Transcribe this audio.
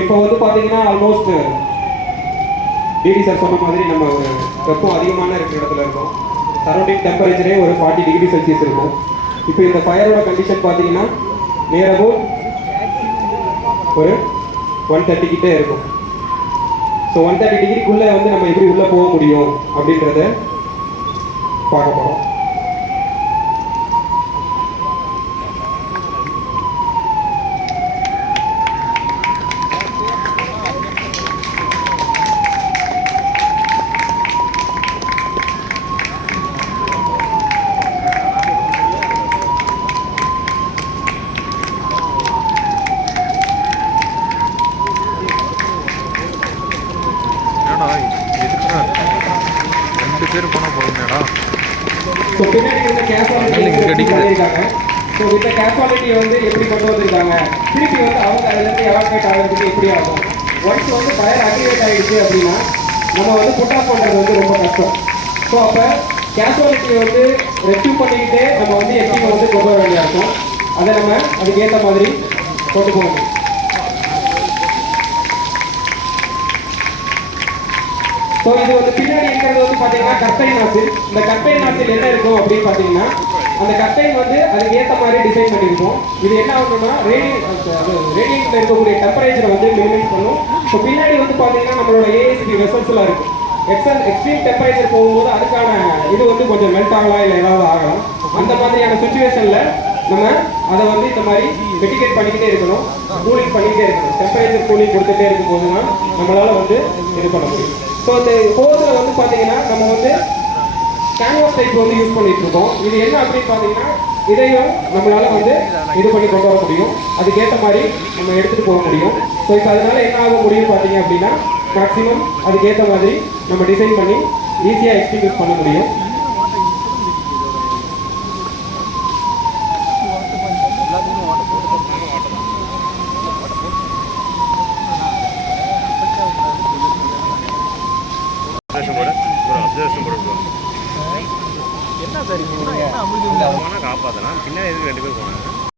இப்போ வந்து பார்த்தீங்கன்னா ஆல்மோஸ்ட் டிடி சார் சொன்ன மாதிரி நம்ம ஒரு வெப்பம் அதிகமான இருக்கிற இடத்துல இருக்கோம். சரௌண்டிங் டெம்பரேச்சரே ஒரு 40 டிகிரி செல்சியஸ் இருக்கும். இப்போ இந்த ஃபயரோட கண்டிஷன் பார்த்தீங்கன்னா நியர் ஒரு 130 கிட்டே இருக்கும். ஸோ 130 டிகிரிக்குள்ளே வந்து நம்ம எப்படி உள்ளே போக முடியும் அப்படின்றத பார்க்க போகிறோம். ஸோ பின்னாடி இருந்த கேஷுவாலிட்டி பண்ணியிருக்காங்க. ஸோ இந்த கேஷுவாலிட்டியை வந்து எப்படி கொண்டு வந்திருக்காங்க, திருப்பி வந்து அவங்க அதுலேருந்து எவாக்குவேட் ஆகிறதுக்கு எப்படி ஆகும். ஒன்ஸ் வந்து ஃபயர் அக்ரிவேட் ஆகிடுச்சு அப்படின்னா நம்ம வந்து புட் ஆஃப் பண்ணுறது வந்து ரொம்ப கஷ்டம். ஸோ அப்போ கேஷுவாலிட்டியை வந்து ரெஸ்க்யூ பண்ணிக்கிட்டே நம்ம வந்து எப்படியும் வந்து கொண்டு வர வேண்டியா இருக்கும். அதை நம்ம அதுக்கேற்ற மாதிரி கொண்டு போகணும். ஸோ இது வந்து பின்னாடி இருக்கிறது வந்து பார்த்தீங்கன்னா கர்டைன் நாசில். இந்த கர்டைன் நாசில் என்ன இருக்கும் அப்படின்னு பார்த்தீங்கன்னா அந்த கர்டைன் வந்து அதுக்கு ஏற்ற மாதிரி டிசைன் பண்ணியிருக்கோம். இது என்ன ஆகணும்னா ரேடியேஷனில் இருக்கக்கூடிய டெம்பரேச்சரை வந்து மினிமைஸ் பண்ணும். ஸோ பின்னாடி வந்து பார்த்தீங்கன்னா நம்மளோட ஏஎஸ்பி வெசல்ஸ்லாம் இருக்கும். எக்ஸ்ட்ரீம் டெம்பரேச்சர் போகும்போது அதுக்கான இது வந்து கொஞ்சம் மெல்ட் ஆகலாம், இல்லை ஏதாவது ஆகலாம். அந்த மாதிரியான சுச்சுவேஷனில் நம்ம அதை வந்து இந்த மாதிரி மிட்டிகேட் பண்ணிக்கிட்டே இருக்கணும், கூலிங் பண்ணிக்கிட்டே இருக்கணும். டெம்பரேச்சர் கூலிங் கொடுத்துட்டே இருக்கும்போது தான் நம்மளால் வந்து இது பண்ண முடியும். ஸோ இந்த ஹோஸில் வந்து பார்த்தீங்கன்னா நம்ம வந்து கேன்வாஸ் டைப் வந்து யூஸ் பண்ணிட்டு இருக்கோம். இது என்ன அப்படின்னு பார்த்தீங்கன்னா இதையும் நம்மளால் வந்து இது பண்ணி கொண்டு வர முடியும், அதுக்கேற்ற மாதிரி நம்ம எடுத்துகிட்டு போக முடியும். ஸோ இப்போ அதனால என்ன ஆக முடியும் பார்த்தீங்க அப்படின்னா மேக்ஸிமம் அதுக்கேற்ற மாதிரி நம்ம டிசைன் பண்ணி ஈஸியாக எக்ஸ்டிங்யூஸ் பண்ண முடியும். என்ன சரிங்க காப்பாத்தனா பின்னாடி எதுக்கு 2 பேர் போனாங்க?